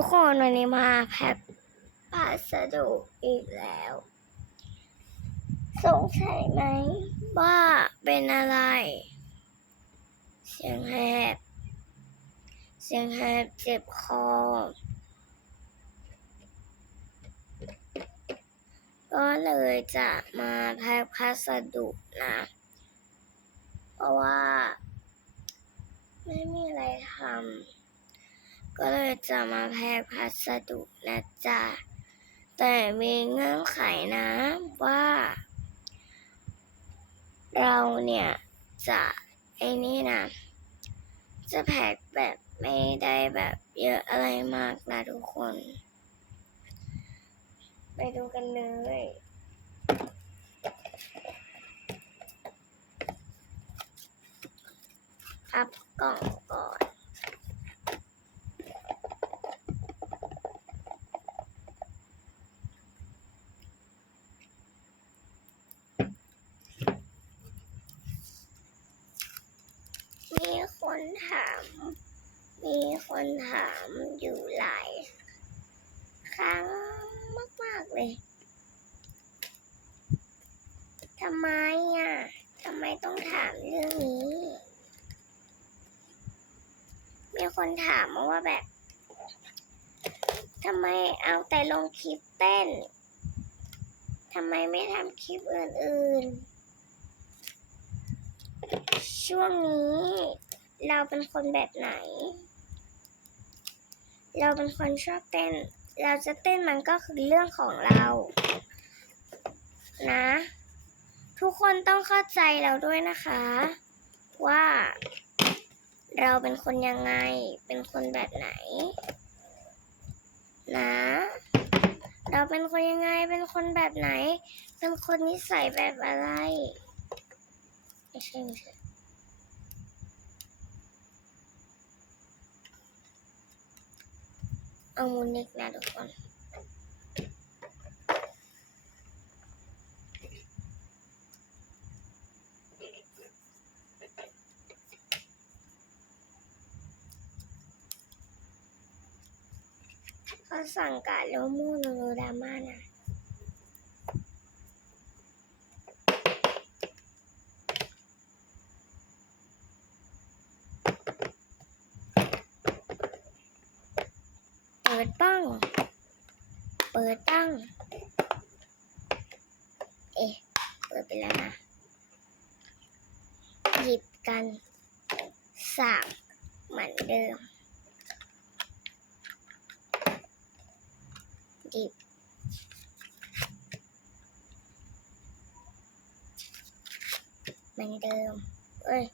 ทุกคนวันนี้มาแพ็คพัสดุอีกแล้ว สงสัยไหมว่าเป็นอะไร เสียงแหบ เสียงแหบเจ็บคอ ก็เลยจะมาแพ็คพัสดุนะ เพราะว่า ไม่มีอะไรทำ ก็เลยจะมาแพ็คพัสดุนะจ๊ะ แต่มีเงื่อนไขนะว่า เราเนี่ยจะไอ้นี่นะ จะแพ็คแบบไม่ได้แบบเยอะอะไรมากนะทุกคน ไปดูกันเลยพับกล่องก่อน มีคนถาม มี คนถามอยู่หลายครั้งมาก ๆ เลยทำไมอะทำไมต้องถามเรื่องนี้ มีคนถามมาว่าแบบทำไมเอาแต่ลงคลิปเต้นทำไมไม่ทำคลิปอื่น ๆ ช่วงนี้เราเป็นคนแบบไหน เราเป็นคนชอบเต้น เราจะเต้นมันก็คือเรื่องของเรา นะ ทุกคนต้องเข้าใจเราด้วยนะคะ ว่า เราเป็นคนยังไง เป็นคนแบบไหน นะ เราเป็นคนยังไง เป็นคนแบบไหน เป็นคนนิสัยแบบอะไรไม่ใช่ไม่ใช่ เอามูนิกนะทุกคน เขาสั่งกะโลมูโนโรดาม่านะ ปิดป้งเปิดตั้ง เอ๊ะ เปิดไปแล้วนะ หยิบกันสามเหมือนเดิม หยิบเหมือนเดิม เอ้ย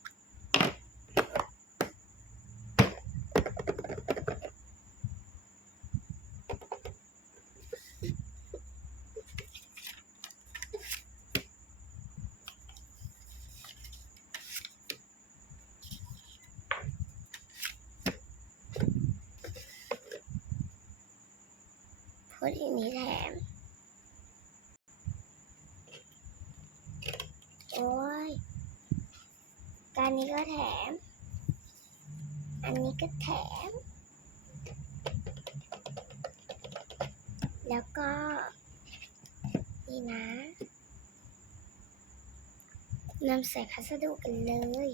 พูดอีกนี้แถม โอ้ย การนี้ก็แถม อันนี้ก็แถม แล้วก็ นี่นะนำใส่พัสดุกันเลย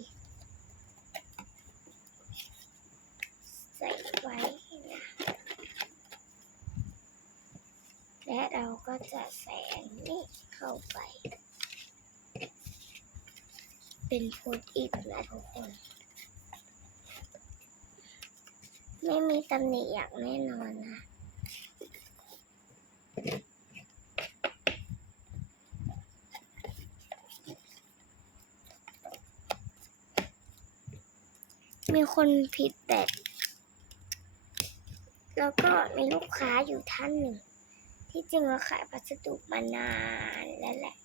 ใส่ไว้นะ และเราก็ จะใส่อันนี้เข้าไป เป็นโพสต์อิทนะทุกคน ไม่มีตำหนิอย่างแน่นอนนะมีคนผิดแบบแล้วก็มีลูกค้าอยู่ท่านหนึ่ง ที่จริงเราขายพัสดุมานานแล้วแหละ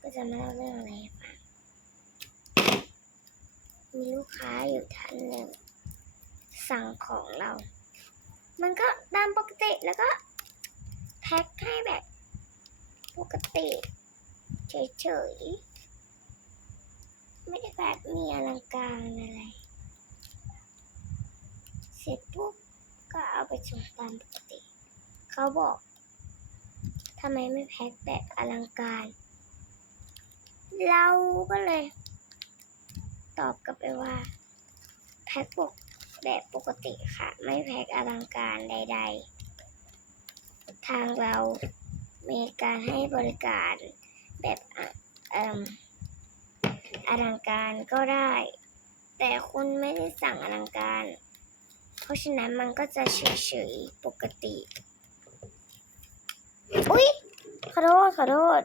ก็จะมาเล่าเรื่องอะไรฟังมีลูกค้าอยู่ท่านหนึ่ง สั่งของเรา มันก็ตามปกติแล้วก็แพ็คให้แบบ ปกติเฉยๆ ไม่ได้แบบมีอลังการอะไร เสร็จปุ๊บก็เอาไปส่งตามปกติ เขาบอกทำไมไม่แพ็คแบบอลังการ เราก็เลย ตอบกลับไปว่า แพ็คปกแบบปกติค่ะ ไม่แพ็คอลังการใด ๆ ทางเรามีการให้บริการแบบออลังการก็ได้ แต่คุณไม่ได้สั่งอลังการ เพราะฉะนั้นมันก็จะเฉยๆปกติ อุ๊ยขอโทษขอโทษ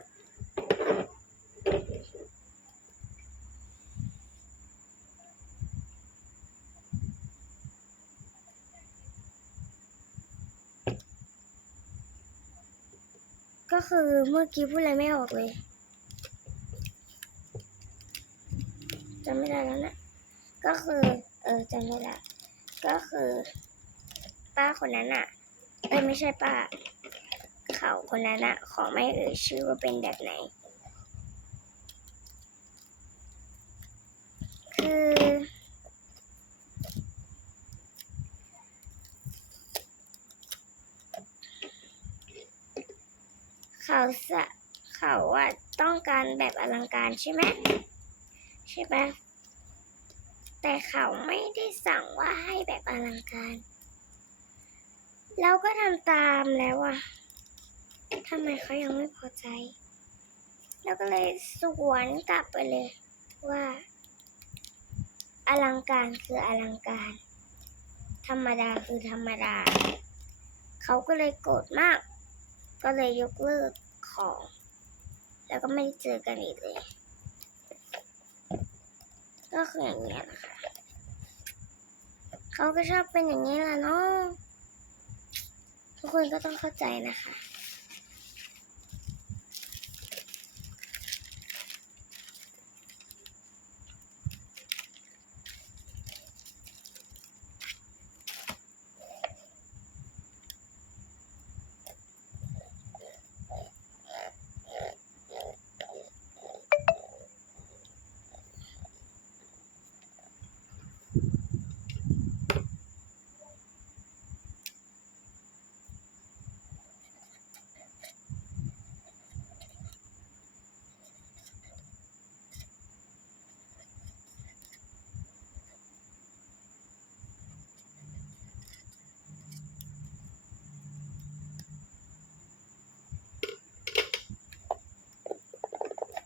ก็คือเมื่อกี้พูดอะไรไม่ออกเลยจำไม่ได้แล้วนะก็คือ เออจำได้ละก็คือ ป้าคนนั้นอะเอ้ไม่ใช่ป้า เขาคนนั้นอะขอไม่เอ่ยชื่อว่าเป็นแบบไหน คือ เขาสะเขาอะต้องการแบบอลังการใช่ไหมใช่ปะแต่เขาไม่ได้สั่งว่าให้แบบอลังการ เราก็ทำตามแล้วอะ ทำไมเขายังไม่พอใจเราก็เลยสวนกลับไปเลยว่า อลังการคืออลังการ ธรรมดาคือธรรมดา เขาก็เลยโกรธมาก ก็เลยยกเลิกของ แล้วก็ไม่ได้เจอกันอีกเลย ก็คืออย่างนี้ยนะคะ เขาก็ชอบเป็นอย่างนี้แหละเนาะทุกคนก็ต้องเข้าใจนะคะ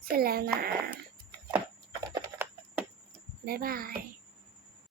เสร็จแล้วนะ บ๊ายบาย